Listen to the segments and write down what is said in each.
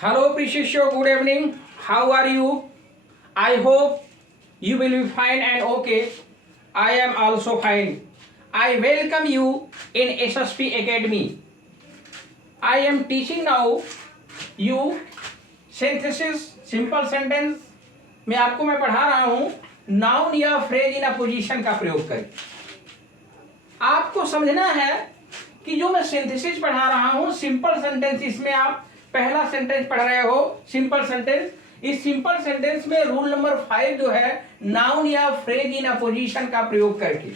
Hello, Precious. Good evening. How are you? I hope you will be fine and okay. I am also fine. I welcome you in SSP Academy. I am teaching now you synthesis simple sentence में आपको मैं पढ़ा रहा हूं noun या phrase in opposition का प्रयोग करें। आपको समझना है कि जो मैं सिंथेसिस पढ़ा रहा हूं सिंपल सेंटेंस, इसमें आप पहला सेंटेंस पढ़ रहे हो सिंपल सेंटेंस। इस सिंपल सेंटेंस में रूल नंबर 5 जो है नाउन या फ्रेज इन अपोजिशन का प्रयोग करके।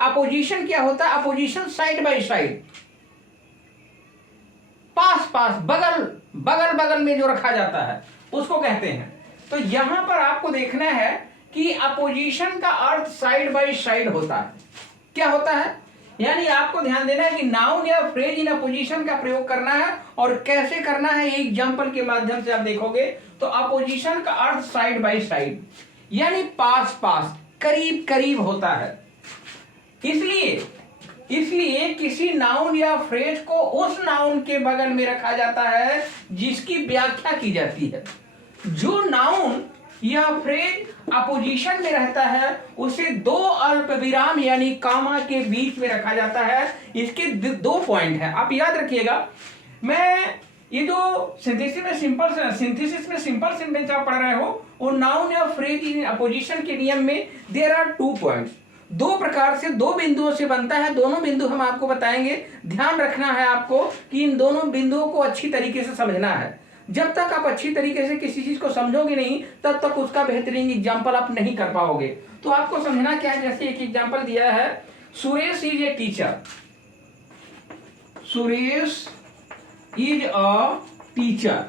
अपोजिशन क्या होता है? अपोजिशन साइड बाय साइड, पास पास, बगल बगल बगल में जो रखा जाता है उसको कहते हैं। तो यहां पर आपको देखना है कि अपोजिशन का अर्थ साइड बाय साइड होता है। क्या होता है? यानी आपको ध्यान देना है कि नाउन या फ्रेज इन अपोजिशन का प्रयोग करना है और कैसे करना है, एक एग्जांपल के माध्यम से आप देखोगे। तो अपोजिशन का अर्थ साइड बाय साइड यानी पास पास, करीब करीब होता है। इसलिए किसी नाउन या फ्रेज को उस नाउन के बगल में रखा जाता है जिसकी व्याख्या की जाती है। जो नाउन या फ्रेज अपोजिशन में रहता है उसे दो अल्प विराम यानी कामा के बीच में रखा जाता है। इसके दो पॉइंट है, आप याद रखिएगा। मैं ये जो सिंथेसिस में सिंपल सेंटेंस आप पढ़ रहे हो वो नाउन या फ्रेज इन अपोजिशन के नियम में देयर आर 2 पॉइंट्स। दो प्रकार से, दो बिंदुओं से बनता है। दोनों बिंदु हम आपको बताएंगे। ध्यान रखना है आपको कि इन दोनों बिंदुओं को अच्छी तरीके से समझना है। जब तक आप अच्छी तरीके से किसी चीज को समझोगे नहीं तब तक उसका बेहतरीन एग्जाम्पल आप नहीं कर पाओगे। तो आपको समझना क्या है, जैसे एक एग्जाम्पल दिया है, Suresh is a teacher. Suresh is a teacher,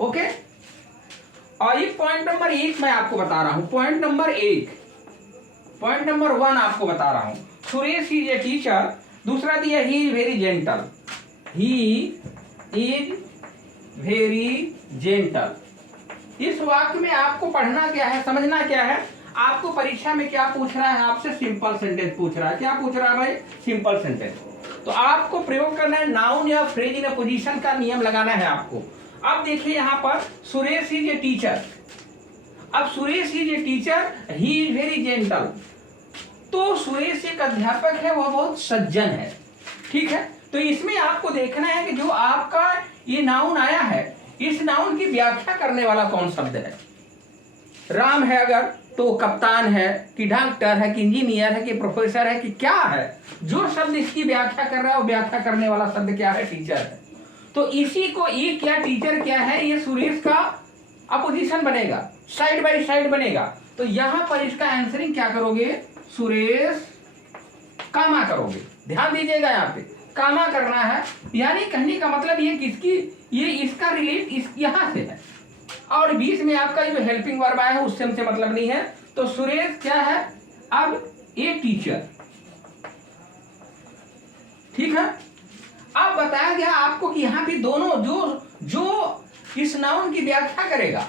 okay. और ये पॉइंट नंबर 1 मैं आपको बता रहा हूं। पॉइंट नंबर 1 आपको बता रहा हूं। Suresh is a teacher. दूसरा दिया ही is very gentle. He is very gentle. इस वाक्य में आपको पढ़ना क्या है, समझना क्या है। आपको परीक्षा में क्या पूछ रहा है? आपसे सिंपल सेंटेंस पूछ रहा है। क्या पूछ रहा है भाई? Simple sentence. तो आपको प्रयोग करना है नाउन या फ्रेज इन अपोजिशन का नियम लगाना है आपको। अब देखिए यहां पर सुरेश इज ए टीचर। अब Suresh is a teacher, he is very gentle. तो सुरेश एक अध्यापक है, वह बहुत सज्जन है, ठीक है। तो इसमें आपको देखना है कि जो आपका ये नाउन आया है इस नाउन की व्याख्या करने वाला कौन शब्द है। राम है अगर तो कप्तान है कि डॉक्टर है कि इंजीनियर है कि प्रोफेसर है कि क्या है। जो शब्द इसकी व्याख्या कर रहा है वो व्याख्या करने वाला शब्द क्या है? टीचर है। तो इसी को ये क्या टीचर क्या है, ये सुरेश का अपोजिशन बनेगा, साइड बाय साइड बनेगा। तो यहां पर इसका आंसरिंग क्या करोगे? सुरेश कामा करोगे। ध्यान दीजिएगा, यहाँ पे कामा करना है। यानी कहने का मतलब ये किसकी, ये इसका रिलेट इस यहां से है और बीच में आपका जो हेल्पिंग वर्ब आया है उससे हमसे मतलब नहीं है। तो सुरेश क्या है? अब ए टीचर, ठीक है। अब बताया गया आपको कि यहाँ पे दोनों जो इस नाउन की व्याख्या करेगा,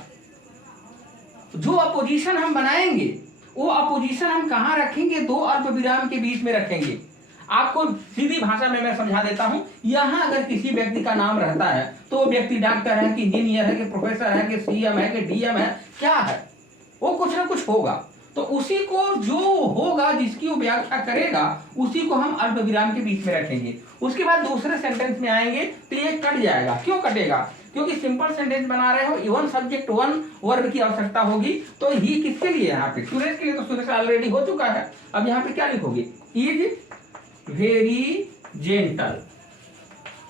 जो अपोजिशन हम बनाएंगे वो अपोजिशन हम कहां रखेंगे? दो अल्प विराम के बीच में रखेंगे। आपको सीधी भाषा में मैं समझा देता हूं। यहां अगर किसी व्यक्ति का नाम रहता है तो वो व्यक्ति डॉक्टर है कि इंजीनियर है कि प्रोफेसर है कि सीएम है कि डीएम है, क्या है, वो कुछ ना कुछ होगा। तो उसी को जो होगा जिसकी वो व्याख्या करेगा उसी को हम अल्प विराम के बीच में रखेंगे। उसके बाद दूसरे सेंटेंस में आएंगे तो ये कट जाएगा। क्यों कटेगा? क्योंकि सिंपल सेंटेंस बना रहे हो, वन सब्जेक्ट वन वर्ब की आवश्यकता होगी। तो ही किसके लिए? यहाँ पे सुरेश के लिए। तो सुरेश ऑलरेडी हो चुका है। अब यहाँ पे क्या लिखोगे? Is very gentle.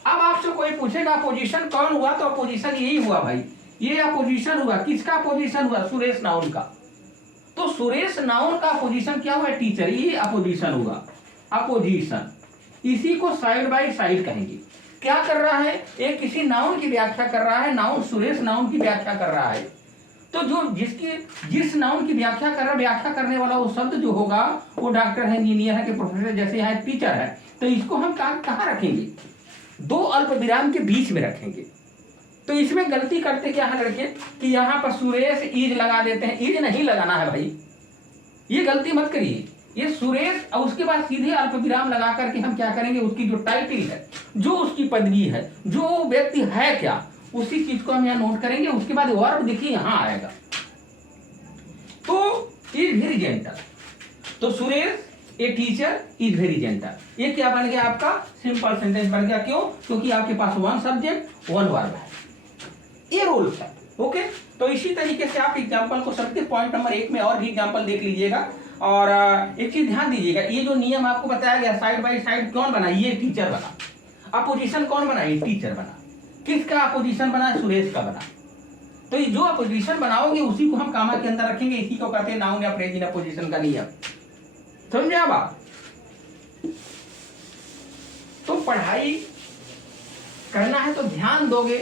अब आपसे कोई पूछेगा अपोजिशन कौन हुआ? तो अपोजिशन यही हुआ भाई, ये अपोजिशन हुआ। किसका अपोजिशन हुआ? सुरेश नाउन का। तो सुरेश नाउन का अपोजिशन क्या हुआ? टीचर। ये अपोजिशन हुआ, अपोजिशन। इसी को साइड बाय साइड कहेंगे। क्या कर रहा है? एक किसी नाउन की व्याख्या कर रहा है। नाउन सुरेश नाउन की व्याख्या कर रहा है। तो जो जिस नाउन की व्याख्या कर रहा है, व्याख्या करने वाला वो शब्द जो होगा वो डॉक्टर है, इंजीनियर है कि प्रोफेसर, जैसे यहाँ टीचर है। तो इसको हम कहाँ रखेंगे? दो अल्प विराम के बीच में रखेंगे। तो इसमें गलती करते क्या है लड़के कि यहाँ पर सुरेश इज लगा देते हैं। इज नहीं लगाना है भाई, ये गलती मत करिए। ये सुरेश, और उसके बाद सीधे अल्प विराम लगा करके हम क्या करेंगे, उसकी जो टाइटल है, जो उसकी पदवी है, जो व्यक्ति है क्या, उसी चीज को हम यहाँ नोट करेंगे। उसके बाद वर्ब देखिए यहाँ आएगा, तो इज वेरी जेंटल। तो Suresh a teacher is very gentle, ये क्या बन गया आपका सिंपल सेंटेंस बन गया। क्यों? क्योंकि आपके पास वन सब्जेक्ट वन वर्ब है, ये रूल है। ओके, तो इसी तरीके से आप एग्जाम्पल को सबके पॉइंट नंबर 1 में और भी एग्जाम्पल देख लीजिएगा। और एक चीज ध्यान दीजिएगा, ये जो नियम आपको बताया गया साइड बाय साइड कौन बना, ये टीचर बना। अपोजिशन कौन बना, ये टीचर बना। किसका अपोजिशन बना, सुरेश का बना। तो ये जो अपोजिशन बनाओगे उसी को हम कामा के अंदर रखेंगे, इसी को कहते हैं नाउन या फ्रेज इन अपोजिशन का नियम। समझे आप बात? तो पढ़ाई करना है तो ध्यान दोगे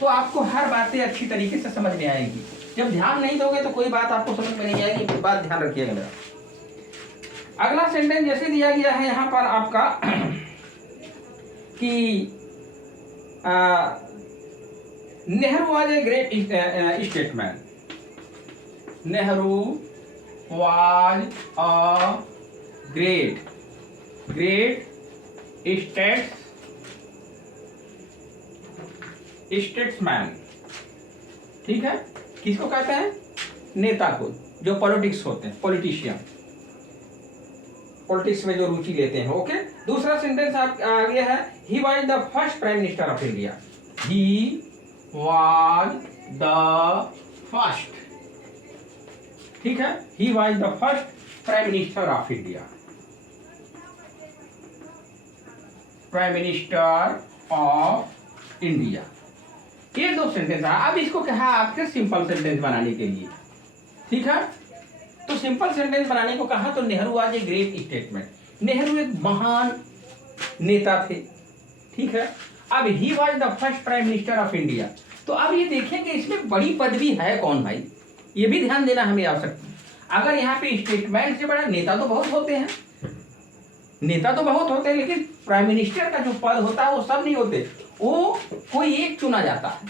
तो आपको हर बातें अच्छी तरीके से समझ में आएगी। जब ध्यान नहीं दोगे तो कोई बात आपको समझ में नहीं आएगी, एक बात ध्यान रखिएगा मेरा। अगला सेंटेंस जैसे दिया गया है यहां पर आपका कि Nehru was a great statesman. Nehru was a great statesman. ठीक है, किसको कहते हैं, नेता को, जो पॉलिटिक्स होते हैं, पॉलिटिशियन, पॉलिटिक्स में जो रुचि लेते हैं। ओके, दूसरा सेंटेंस आप आगे है, he was the first prime minister of India. He was the first, ठीक है, he was the first prime minister of India, prime minister of India. ये दो सेंटेंस है। अब इसको कहा आपके सिंपल सेंटेंस बनाने के लिए। ठीक है, तो सिंपल सेंटेंस बनाने को कहा तो Nehru was a great statement. Nehru एक महान नेता थे। ठीक है, अब he was the first prime minister of India. तो अब ये देखेंगे इसमें बड़ी पदवी है कौन भाई, ये भी ध्यान देना हमें आवश्यक। अगर यहाँ पे स्टेटमेंट से बड़ा नेता तो बहुत होते हैं, नेता तो बहुत होते हैं, लेकिन प्राइम मिनिस्टर का जो पद होता है वो सब नहीं होते, वो कोई एक चुना जाता है।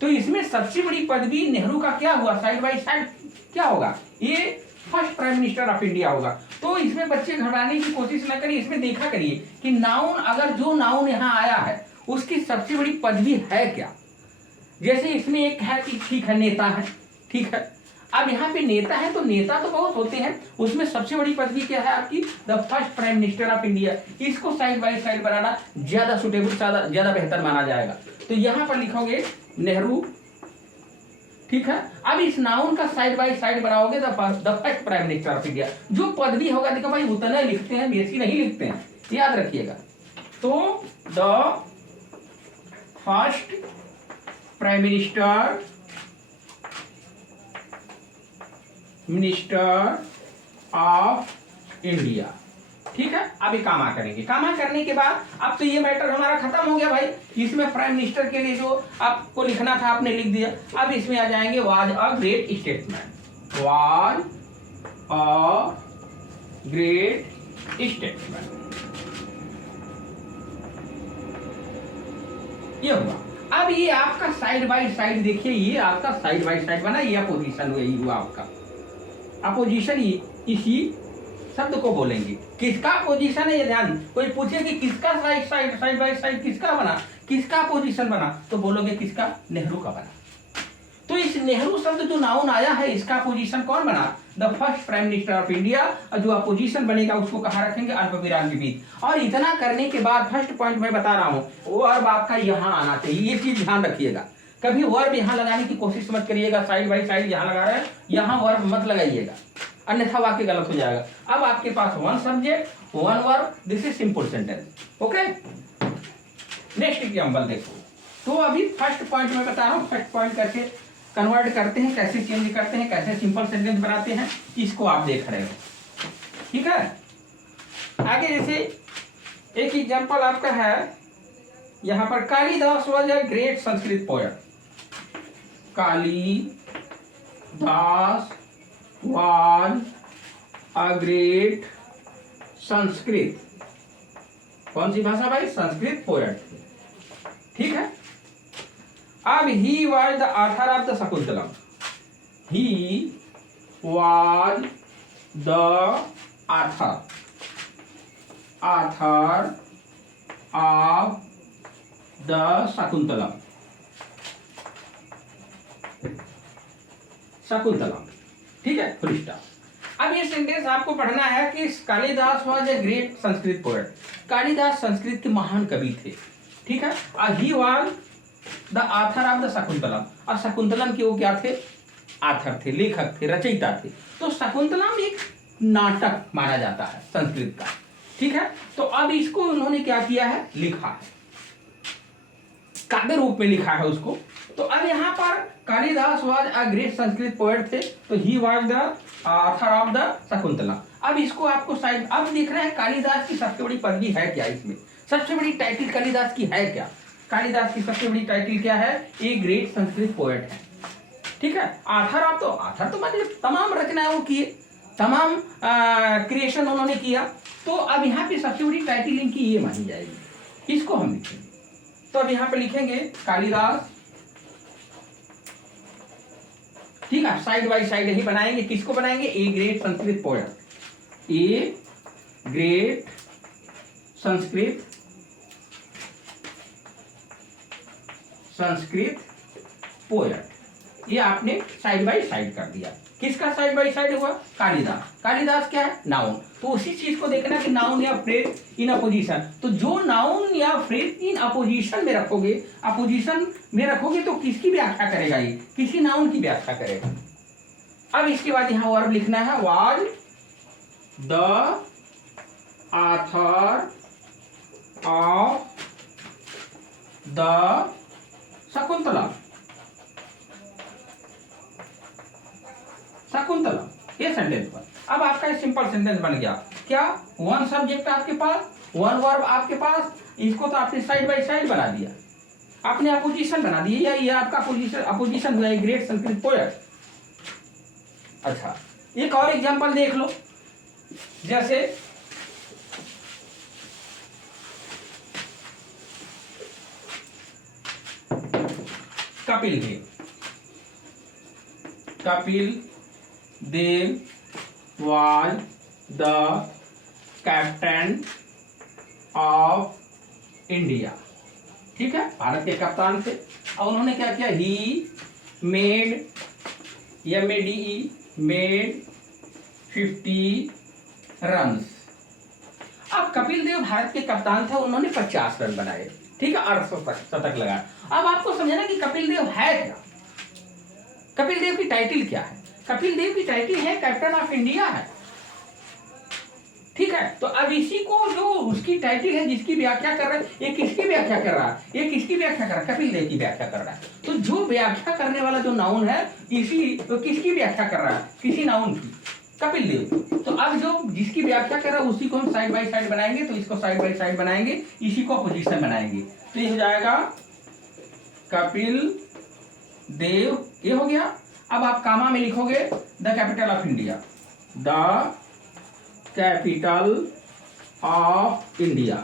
तो इसमें सबसे बड़ी पदवी नेहरू का क्या हुआ, साइड बाय साइड क्या होगा, ये first prime minister of India होगा। तो इसमें बच्चे घबराने की कोशिश न करिए, इसमें देखा करिए कि नाउन, अगर जो नाउन यहाँ आया है उसकी सबसे बड़ी पदवी है क्या। जैसे इसमें एक है कि ठीक है नेता है, ठीक है, अब यहाँ पे नेता है तो नेता तो बहुत होते हैं, उसमें सबसे बड़ी पदवी क्या है आपकी, the first prime minister of India. इसको साइड बाय साइड बनाना ज्यादा सुटेबल, ज्यादा बेहतर माना जाएगा। तो यहाँ पर लिखोगे नेहरू, ठीक है। अब इस नाउन का साइड बाय साइड बनाओगे the first prime minister of India. जो पदवी होगा, देखो भाई उतना लिखते हैं, बेसी नहीं लिखते हैं, याद रखिएगा। तो the first prime minister of India. ठीक है, अभी कामा करेंगे। कामा करने के बाद अब तो ये मैटर हमारा खत्म हो गया भाई। इसमें प्राइम मिनिस्टर के लिए जो आपको लिखना था आपने लिख दिया। अब इसमें आ जाएंगे was a great statesman, was a great statesman, ये हुआ। अब ये आपका साइड बाय साइड देखिए, ये आपका साइड बाय साइड बना, ये अपोजिशन हुआ आपका अपोजिशन। इसी शब्द को बोलेंगे, किसका पोजीशन है ये ध्यान। कोई पूछे कि किसका साइड बाय साइड किसका बना, किसका पोजीशन बना, तो बोलोगे किसका, नेहरू का बना। तो इस नेहरू शब्द जो नाउन आया है इसका पोजीशन कौन बना, the first prime minister of India. और जो अपोजिशन बनेगा उसको कहाँ रखेंगे, अल्पविराम के बीच। और इतना करने के बाद फर्स्ट पॉइंट मैं बता रहा हूँ, वर्ब आपका यहाँ आना चाहिए, ये चीज ध्यान रखिएगा। कभी वर्ब यहाँ लगाने की कोशिश मत करिएगा, साइड बाय साइड यहाँ लगा रहे हैं, यहाँ वर्ब मत लगाइएगा, अन्यथा वाक्य गलत हो जाएगा। अब आपके पास one subject one verb, this is simple sentence. Okay, next example देखो। तो अभी फर्स्ट पॉइंट में बता रहा हूँ, फर्स्ट पॉइंट कैसे कन्वर्ट करते हैं, कैसे चेंज करते हैं, कैसे सिंपल सेंटेंस बनाते हैं, इसको आप देख रहे हो। ठीक है, आगे जैसे एक एग्जांपल आपका है यहाँ पर, Kalidas was a great Sanskrit poet. Kalidas was a great Sanskrit, कौन सी भाषा भाई, संस्कृत पोएट। ठीक है, अब ही was the author of the Shakuntalam. He was the author of the Shakuntalam. ठीक है, फुल स्टॉप। अब ये सेंटेंस आपको पढ़ना है कि Kalidas was a great Sanskrit poet. Kalidas Sanskrit के महान कवि थे, ठीक है। और he was the author of the Shakuntalam, और शकुंतलम के वो क्या थे? ऑथर थे, लेखक थे, रचयिता थे। तो शकुंतलम एक नाटक माना जाता है संस्कृत का, ठीक है। तो अब इसको उन्होंने क्या किया है? लिखा है, काव्य रूप में लिखा है उसको। तो अब यहाँ पर Kalidas was a great Sanskrit poet थे, तो he was the author of the Shakuntala. अब इसको आपको साइड, अब देख रहे हैं कालिदास की सबसे बड़ी पदवी है क्या? इसमें सबसे बड़ी टाइटल कालिदास की है क्या? कालिदास की सबसे बड़ी टाइटल क्या है? ए ग्रेट संस्कृत पोएट है, ठीक है। ऑथर ऑफ, तो ऑथर तो मतलब तमाम रचनाएं वो किए, तमाम क्रिएशन उन्होंने किया। तो अब यहाँ पे सबसे बड़ी टाइटल इनकी ये मानी जाएगी, इसको हम लिखेंगे। तो अब यहाँ पे लिखेंगे कालिदास, ठीक है। साइड बाय साइड ही बनाएंगे। किसको बनाएंगे? A great Sanskrit poet, a great Sanskrit poet, ये आपने साइड बाय साइड कर दिया। किसका साइड बाय साइड हुआ? कालिदास। कालिदास क्या है? नाउन। तो उसी चीज को देखना कि नाउन या फ्रेज इन अपोजिशन। तो जो नाउन या फ्रेज इन अपोजिशन में रखोगे, तो किसकी व्याख्या करेगा? ये किसी नाउन की व्याख्या करेगा। अब इसके बाद यहां वर्ब लिखना है, was the author of the Shakuntala. ये सेंटेंस पर अब आपका एक सिंपल सेंटेंस बन गया। क्या? वन सब्जेक्ट आपके पास, वन वर्ब आपके पास, इसको तो आपने साइड बाय साइड बना दिया, आपने अपोजिशन बना दी, या ये आपका अपोजिशन हुआ, ग्रेट संस्कृत पोएट। अच्छा, एक और एग्जांपल देख लो, जैसे Kapil Dev was the captain of India, ठीक है, भारत के कप्तान थे। और उन्होंने क्या किया? He made, made 50 run. अब कपिल देव भारत के कप्तान थे, उन्होंने 50 रन बनाए, ठीक है, अर्धशतक लगाया। अब आपको समझना कि कपिल देव है क्या, कपिल देव की टाइटल क्या है? कपिल देव की टाइटल है कैप्टन ऑफ इंडिया है, ठीक है। तो अब इसी को जो उसकी टाइटल है, जिसकी व्याख्या कर रहा है, ये किसकी व्याख्या कर रहा है? ये किसकी व्याख्या कर रहा है? कपिल देव की व्याख्या कर रहा है। तो जो व्याख्या करने वाला जो नाउन है, इसी तो किसकी व्याख्या कर रहा है? किसी नाउन की, कपिल देव। तो अब जो जिसकी व्याख्या कर रहा है उसी को हम साइड बाय साइड बनाएंगे। तो इसको साइड बाय साइड बनाएंगे, इसी को अपोजिशन बनाएंगे। तो ये हो जाएगा कपिल देव, ये हो गया। अब आप कामा में लिखोगे the capital of India, the capital of India,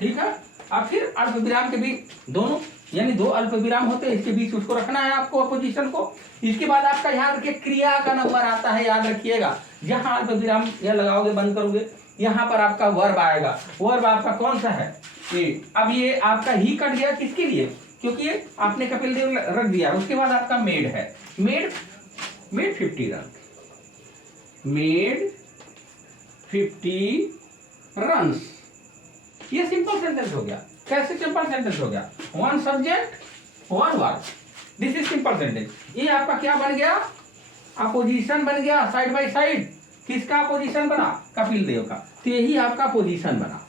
ठीक है। अब फिर अल्प विराम के बीच दोनों, यानी दो अल्प विराम होते हैं, इसके बीच उसको रखना है आपको, अपोजिशन को। इसके बाद आपका याद रखिए क्रिया का नंबर आता है, याद रखिएगा। जहां अल्प विराम यह लगाओगे, बंद करोगे, यहाँ पर आपका वर्ब आएगा। वर्ब आपका कौन सा है? ये। अब ये आपका ही कट गया, किसके लिए? क्योंकि ये आपने कपिल देव रख दिया। उसके बाद आपका मेड है, मेड 50 रन, मेड 50 रन। ये सिंपल सेंटेंस हो गया। कैसे सिंपल सेंटेंस हो गया? One subject, one verb, this is simple sentence. ये आपका क्या बन गया? अपोजिशन बन गया, साइड बाय साइड। किसका अपोजिशन बना? कपिल देव का। तो यही आपका अपोजिशन बना,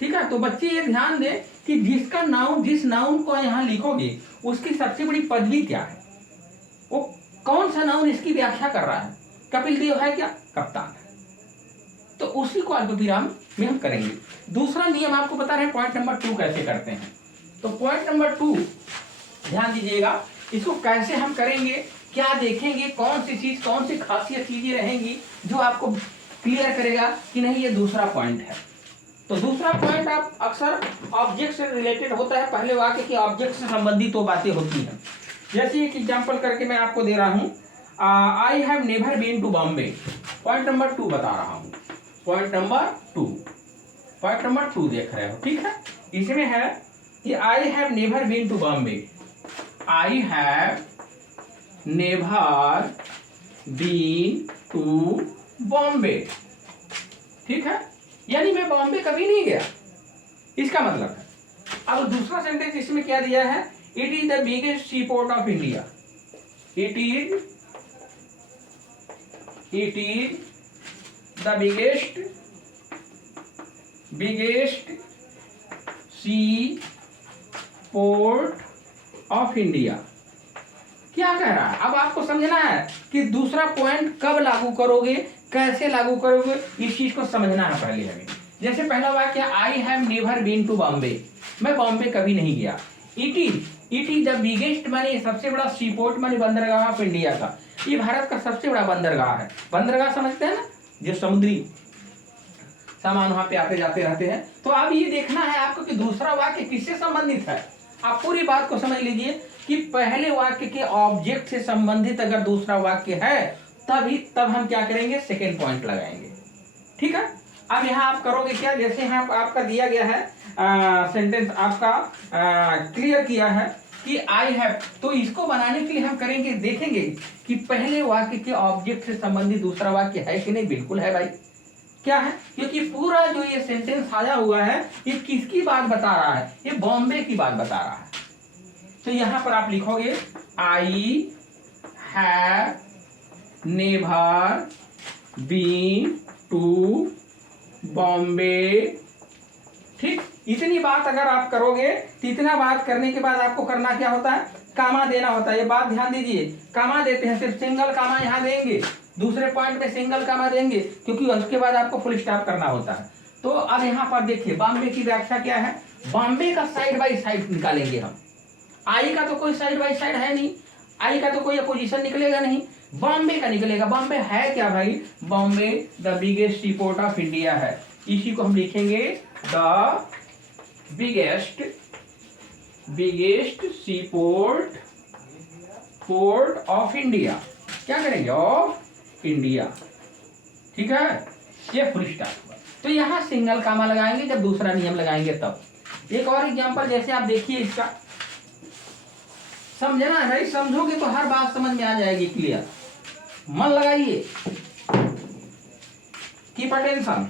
ठीक है। तो बच्चे ये ध्यान दें कि जिसका नाउन, जिस नाउन को यहाँ लिखोगे, उसकी सबसे बड़ी पदवी क्या है, वो कौन सा नाउन इसकी व्याख्या कर रहा है? कपिल देव है क्या? कप्तान है। तो उसी को अल्पविराम में हम करेंगे। दूसरा नियम आपको बता रहे हैं, पॉइंट नंबर 2 कैसे करते हैं। तो पॉइंट नंबर 2 ध्यान दीजिएगा, इसको कैसे हम करेंगे, क्या देखेंगे, कौन सी चीज, कौन सी खासियत चीजें रहेंगी जो आपको क्लियर करेगा कि नहीं ये दूसरा पॉइंट है। तो दूसरा पॉइंट आप अक्सर ऑब्जेक्ट से रिलेटेड होता है। पहले वाक्य के ऑब्जेक्ट से संबंधित वो बातें होती हैं। जैसे एक एग्जांपल करके मैं आपको दे रहा हूं, I have never been to Bombay. Point number 2 बता रहा हूं, पॉइंट नंबर 2 देख रहे हो, ठीक है। इसमें है कि I have never been to Bombay, I have never been to Bombay, ठीक है, यानी मैं बॉम्बे कभी नहीं गया, इसका मतलब है। अब दूसरा सेंटेंस इसमें क्या दिया है, it is the biggest sea port of India, it is the biggest sea port of India. क्या कह रहा है, अब आपको समझना है कि दूसरा पॉइंट कब लागू करोगे, कैसे लागू करोगे, इस चीज को समझना है पहले हमें। जैसे पहला वाक्य, I have never been to Bombay, मैं बॉम्बे कभी नहीं गया। इट इज द बिगेस्ट माने सबसे बड़ा सी पोर्ट माने बंदरगाह ऑफ इंडिया का, ये भारत का सबसे बड़ा बंदरगाह है। बंदरगाह समझते हैं ना, जो समुद्री सामान वहां पे आते जाते रहते हैं। तो अब ये देखना है आपको कि दूसरा वाक्य किससे संबंधित है। आप पूरी बात को समझ लीजिए कि पहले वाक्य के ऑब्जेक्ट से संबंधित अगर दूसरा वाक्य है तब हम क्या करेंगे, सेकेंड पॉइंट लगाएंगे, ठीक है। अब यहाँ आप करोगे क्या, जैसे यहाँ आपका दिया गया है सेंटेंस आपका क्लियर किया है कि आई हैव, तो इसको बनाने के लिए हम करेंगे, देखेंगे कि पहले वाक्य के ऑब्जेक्ट से संबंधित दूसरा वाक्य है कि नहीं। बिल्कुल है भाई, क्या है, क्योंकि पूरा जो ये सेंटेंस आया हुआ है ये किसकी बात बता रहा है, ये बॉम्बे की बात बता रहा है। तो यहां पर आप लिखोगे I have never been to Bombay, ठीक। इतनी बात अगर आप करोगे तो इतना बात करने के बाद आपको करना क्या होता है, कामा देना होता है। ये बात ध्यान दीजिए, कामा देते हैं, सिर्फ सिंगल कामा यहाँ देंगे, दूसरे पॉइंट में सिंगल कामा देंगे, क्योंकि उसके बाद आपको फुल स्टॉप करना होता है। तो अब यहाँ पर देखिए बॉम्बे की व्याख्या क्या है, बॉम्बे का साइड बाई साइड निकालेंगे हम। आई का तो कोई साइड बाई साइड है नहीं, आई का तो कोई अपोजिशन निकलेगा नहीं, बॉम्बे का निकलेगा। बॉम्बे है क्या भाई, Bombay the biggest sea port of India है। इसी को हम लिखेंगे the biggest sea port of India. क्या करेंगे, ऑफ इंडिया, ठीक है, ये फुल स्टॉप। तो यहां सिंगल कामा लगाएंगे जब दूसरा नियम लगाएंगे तब। एक और एग्जांपल, जैसे आप देखिए इसका, समझना है भाई, समझोगे तो हर बात समझ में आ जाएगी क्लियर। मन लगाइए, कीप अटेंशन।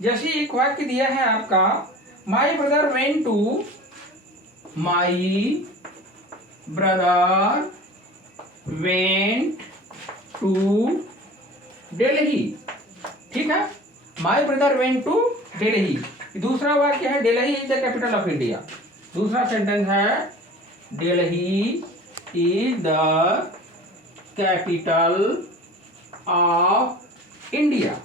जैसे एक वाक्य दिया है आपका, my brother went to Delhi, ठीक है, my brother went to Delhi. दूसरा वाक्य है Delhi is the capital of India. दूसरा सेंटेंस है Delhi is the capital of India.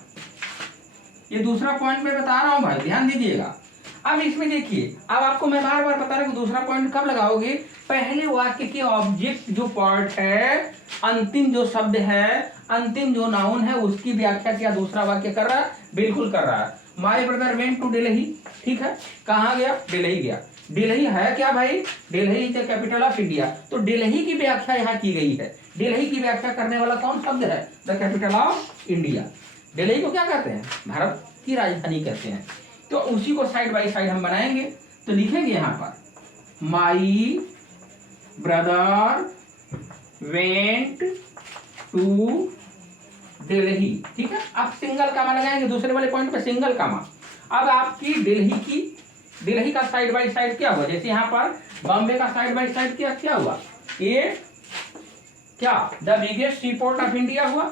ये दूसरा पॉइंट मैं बता रहा हूं भाई, ध्यान दीजिएगा। अब इसमें देखिए, अब आपको मैं बार बार बता रहा हूं दूसरा पॉइंट कब लगाओगे, पहले वाक्य के ऑब्जेक्ट जो पार्ट है, अंतिम जो शब्द है, अंतिम जो नाउन है, उसकी व्याख्या क्या दूसरा वाक्य कर रहा है, बिल्कुल कर रहा है। My brother went to Delhi, ठीक है, कहाँ गया, दिल्ली गया। दिल्ली है क्या भाई, Delhi is the capital of India. तो दिल्ली की व्याख्या यहाँ की गई है। दिल्ली की व्याख्या करने वाला कौन शब्द है, the capital of India. Delhi को क्या कहते हैं, भारत की राजधानी कहते हैं। तो उसी को साइड बाय साइड हम बनाएंगे। तो लिखेंगे यहाँ पर my brother went to Delhi, ठीक है। आप सिंगल कामा लगाएंगे दूसरे वाले पॉइंट पे, सिंगल कामा। अब आपकी दिल्ली का साइड बाय साइड क्या हुआ, जैसे यहाँ पर बॉम्बे का साइड बाय साइड क्या हुआ, ये क्या, the biggest sea port of India हुआ,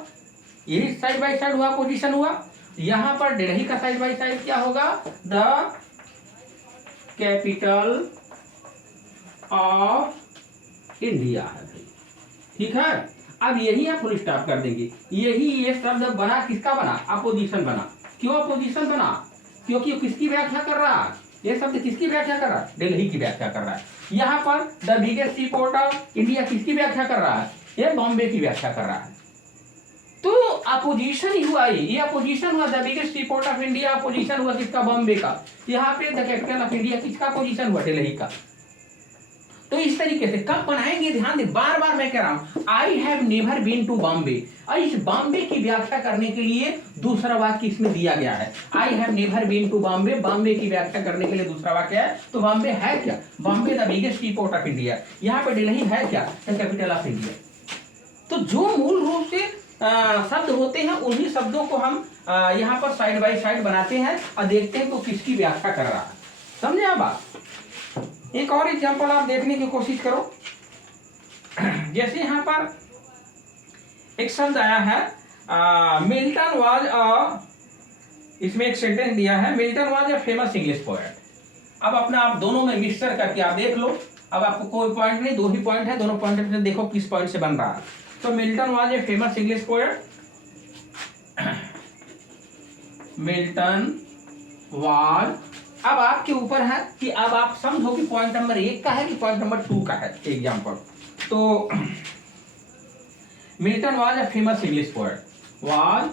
यही साइड बाय साइड हुआ, पोजीशन हुआ। यहां पर दिल्ली का साइड बाय साइड क्या होगा, द कैपिटल ऑफ इंडिया है भाई, ठीक है। अब यही आप फुल स्टॉप कर देंगे। यही ये शब्द बना, किसका बना, अपोजिशन बना। क्यों अपोजिशन बना, क्योंकि किसकी व्याख्या कर रहा है, ये शब्द किसकी व्याख्या कर रहा है, दिल्ली की व्याख्या कर रहा है। यहाँ पर the biggest sea port of India किसकी व्याख्या कर रहा है, ये बॉम्बे की व्याख्या कर रहा है। तो अपोजिशन ही हुआ, ये अपोजिशन हुआ, the biggest sea port of India opposition हुआ किसका, बॉम्बे का। यहाँ पे द कैपिटल ऑफ इंडिया किसका अपोजिशन हुआ, दिल्ली का। तो इस तरीके से कब बनाएंगे, ध्यान दे, बार बार मैं कह रहा हूं, I have never been to Bombay. और इस बॉम्बे की व्याख्या करने के लिए दूसरा वाक्य इसमें दिया गया है, I have never been to Bombay. Bombay की व्याख्या करने के लिए दूसरा वाक्य है। तो बॉम्बे है क्या, Bombay the biggest T port of India. यहाँ पे दिल्ली है क्या, कैपिटल ऑफ इंडिया। तो जो मूल रूप से शब्द होते हैं उन्हीं शब्दों को हम यहाँ पर साइड बाय साइड बनाते हैं और देखते हैं तो किसकी व्याख्या कर रहा है। समझे आप बात। एक और एग्जांपल आप देखने की कोशिश करो। जैसे यहाँ पर एक शब्द आया है, मिल्टन वाज अ, इसमें एक सेंटेंस दिया है, Milton was a famous English poet. अब अपना आप दोनों में मिक्सचर करके आप देख लो। अब आपको कोई पॉइंट नहीं, 2 ही पॉइंट है, दोनों पॉइंट से देखो किस पॉइंट से बन रहा है। तो Milton was a famous English poet, Milton was. अब आपके ऊपर है कि अब आप समझो कि पॉइंट नंबर 1 का है कि पॉइंट नंबर 2 का है एग्जांपल। तो Milton was a famous English poet, was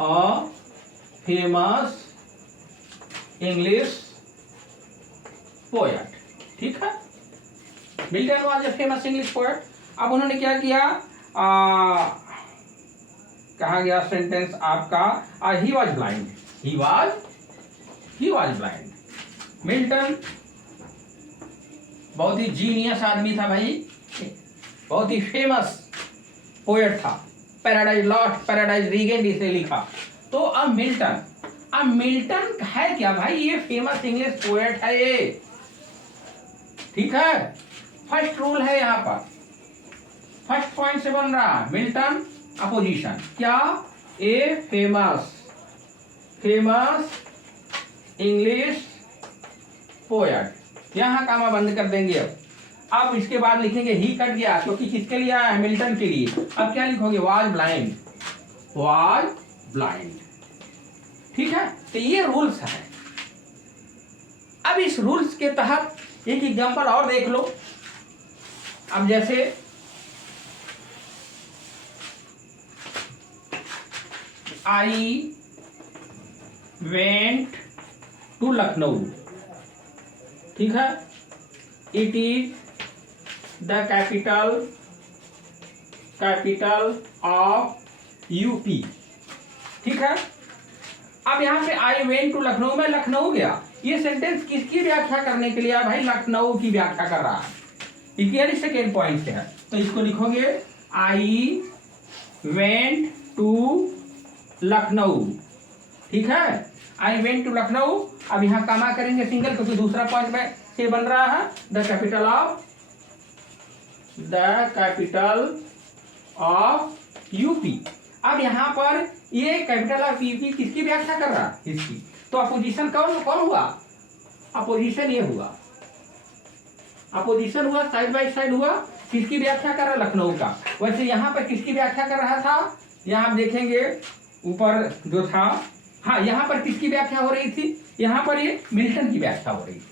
a famous English poet, ठीक है। Milton was a famous English poet. अब उन्होंने क्या किया, कहा गया सेंटेंस आपका, he was blind, he was blind. Milton बहुत ही जीनियस आदमी था भाई, बहुत ही फेमस पोएट था। पैराडाइज लॉस्ट, पैराडाइज रीगेंड इसे लिखा। तो अब मिल्टन है क्या भाई, ये फेमस इंग्लिश पोएट है ये, ठीक है। फर्स्ट रूल है यहाँ पर, फर्स्ट पॉइंट से बन रहा है मिल्टन अपोजिशन, क्या, ए फेमस इंग्लिश पोएट। यहां कामा बंद कर देंगे। अब इसके बाद लिखेंगे ही कट गया क्योंकि किसके लिए आया है, मिल्टन के लिए। अब क्या लिखोगे, वाज ब्लाइंड, ठीक है। तो ये रूल्स है। अब इस रूल्स के तहत एक एग्जांपल और देख लो। अब जैसे आई वेंट टू लखनऊ, ठीक है, it is the capital of UP, ठीक है। अब यहां पे आई वेंट टू लखनऊ में लखनऊ गया, ये सेंटेंस किसकी व्याख्या करने के लिए है भाई, लखनऊ की व्याख्या कर रहा है। क्लियर, सेकेंड पॉइंट से है। तो इसको लिखोगे, आई वेंट टू लखनऊ, ठीक है, आई वेंट टू लखनऊ। अब यहां कामा करेंगे सिंगल क्योंकि दूसरा पॉइंट में से बन रहा है, द कैपिटल ऑफ यूपी। अब यहां पर ये कैपिटल ऑफ यूपी किसकी व्याख्या कर रहा है, इसकी। तो अपोजिशन कौन हुआ, अपोजिशन ये हुआ, अपोजिशन हुआ, साइड बाय साइड हुआ, किसकी व्याख्या कर रहा है, लखनऊ का। वैसे यहाँ पर किसकी व्याख्या कर रहा था, यहाँ आप देखेंगे ऊपर जो था, हाँ, यहाँ पर किसकी व्याख्या हो रही थी, यहाँ पर ये मिल्टन की व्याख्या हो रही थी।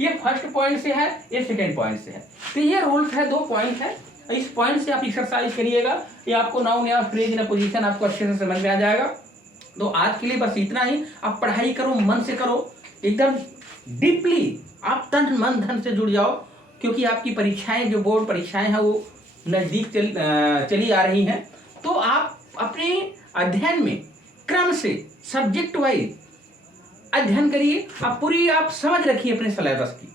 ये फर्स्ट पॉइंट से है, ये सेकेंड पॉइंट से है। तो ये रूल्स है, 2 पॉइंट है। इस पॉइंट से आप एक्सरसाइज करिएगा, ये आपको नाउन या फ्रेज इन पोजीशन आपको अच्छे से समझ में आ जाएगा। तो आज के लिए बस इतना ही। आप पढ़ाई करो, मन से करो, एकदम डीपली आप तन मन धन से जुड़ जाओ, क्योंकि आपकी परीक्षाएं, जो बोर्ड परीक्षाएं हैं वो नजदीक चली आ रही हैं। तो आप अपने अध्ययन में क्रम से सब्जेक्ट वाइज अध्ययन करिए, आप पूरी आप समझ रखिए अपने सिलेबस की,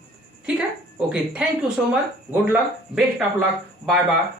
ठीक है। Okay, thank you so much, good luck, best of luck, bye bye.